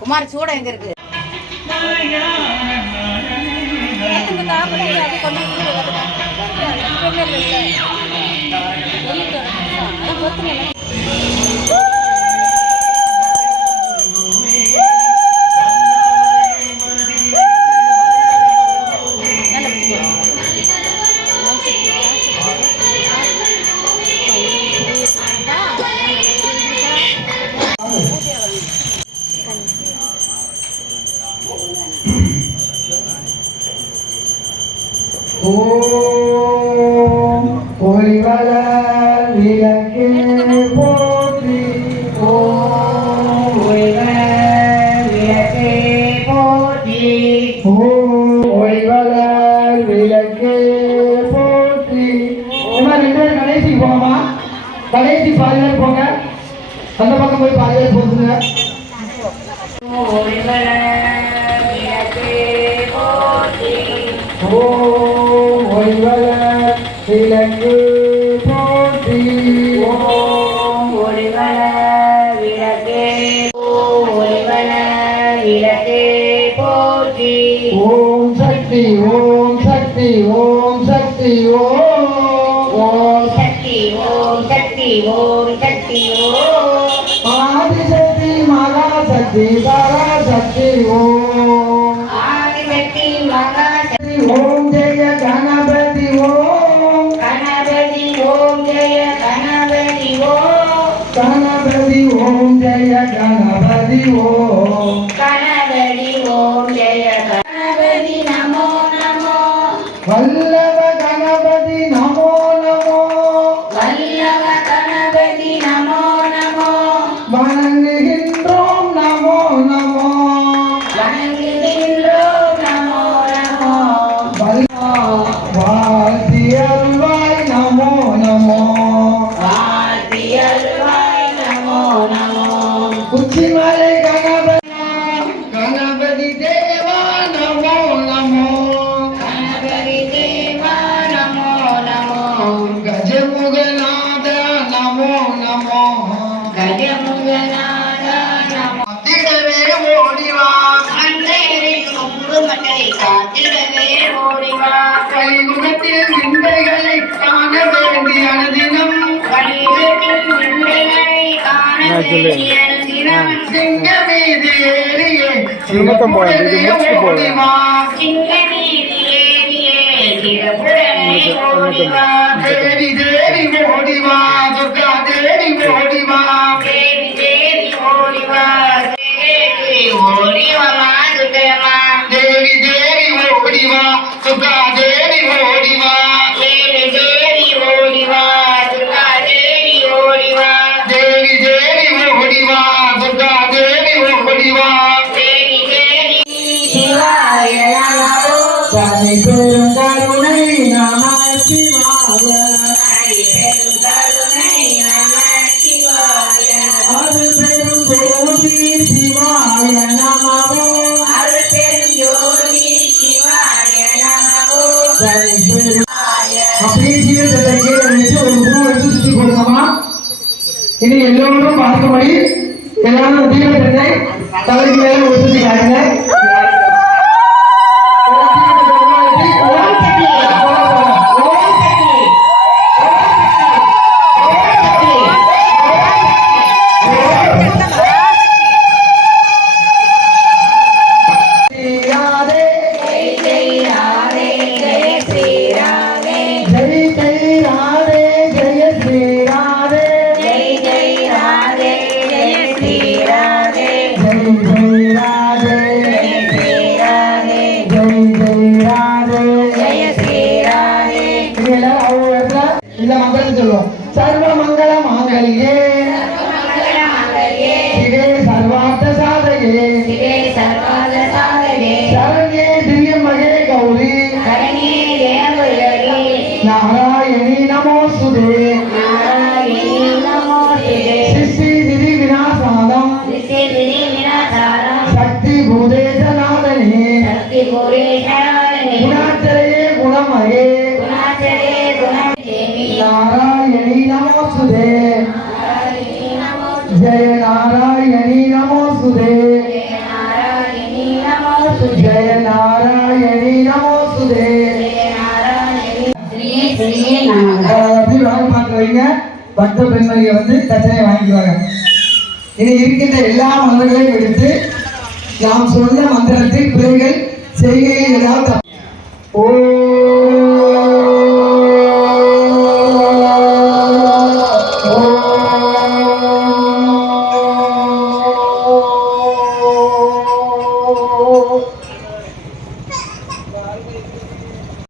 குமார் சூட எங்க இருக்கு? கடைசி பாதியில போங்க, அந்த பக்கம் போய் பாதியில போகுதுங்க. ஓம் சக்தி ஓம் சக்தி ஓம் சக்தி ஓம் சக்தி ஓம் சக்தி ஓம் சக்தி ஓம் ஆதிசக்தி மகாசக்தி பராசக்தி ஓம் ஆதிசக்தி மகாசக்தி ஓம் ஜெய கணபதி ஓம் கணபதி ஓம் ஜெய கணபதி ஓம் கணபதி ஓம் ஜெய கணபதி ஓம் கணபதி ஓம் ஜெய கணபதி நமோ நமோ வல்லவ கணபதி நமோ நமோ வல்லவ கணபதி நமோ நமோ வணங்குகின்றோம் நமோ நமோ வணங்குகின்றோம் நமோ நமோ வாழ்த்தியல்வாய் நமோ நமோ வாழ்த்தியல்வாய் நமோ நமோ உச்சிமலை கணபதி கணபதி தேவா நமோ நமோ கணபதி தேவா நமோ நமோ கஜமுகநாத நமோ நமோ கஜமுகநாத நமோ காத்திடவே ஓடிவா அன்னையரை கொம்பு மக்களை காத்திடவே ஓடிவா கலியுகத்தில் விந்தைகளை காண வேண்டிய தினம் கலியுகத்தில் விந்தைகளை காண வேண்டிய தினம் சிங்கமீது ஏறியே ஓடிவா சிங்கமீது ஏறியே சிறப்புடனே ஓடிவா தேவி தேவி ஓடிவா துர்கா தேவி ஓடிவா தேவி தேவி ஓடிவா தேவி ஓடிவா துர்கா தேவி தேவி ஓடிவா துர்கா தேவி ஓடிவா தேவி தேவி ஓடிவா துர்கா தேவி ஓடிவா தேவி தேவி ஓடிவா துர்கா தேவி ஓடிவா தேவி தேவி சிவாய நமோ தனி பெரும் கருணை நம சிவாய தனி பெரும் கருணை நம சிவாய அருள் பெரும் ஜோதி சிவாய நமோ அருள் பெரும் ஜோதி சிவாய நமோ தனி பெரும் அப்படியே ஜீவத்தை ஒரு பூ எடுத்து சுத்தி கொடுங்கம்மா. இனி எல்லோரும் பார்க்கும்படி எல்லாரும் தீபத்தை தலைக்கு மேல ஒரு சுத்தி காட்டுங்க. நமோஸ்துதே ஜெய நாராயணி நமோஸ்துதே ஜெய நாராயணி நமோஸ்துதே அப்படி வழக்கு பார்க்க வைங்க. பக்த பெண்மணியை வந்து தட்சணையை வாங்கிக்குவாங்க. இனி இருக்கின்ற எல்லா மலர்களையும் எடுத்து நாம் சொன்ன மந்திரத்தில் பிள்ளைகள் செய்கையில் ஏதாவது ஓ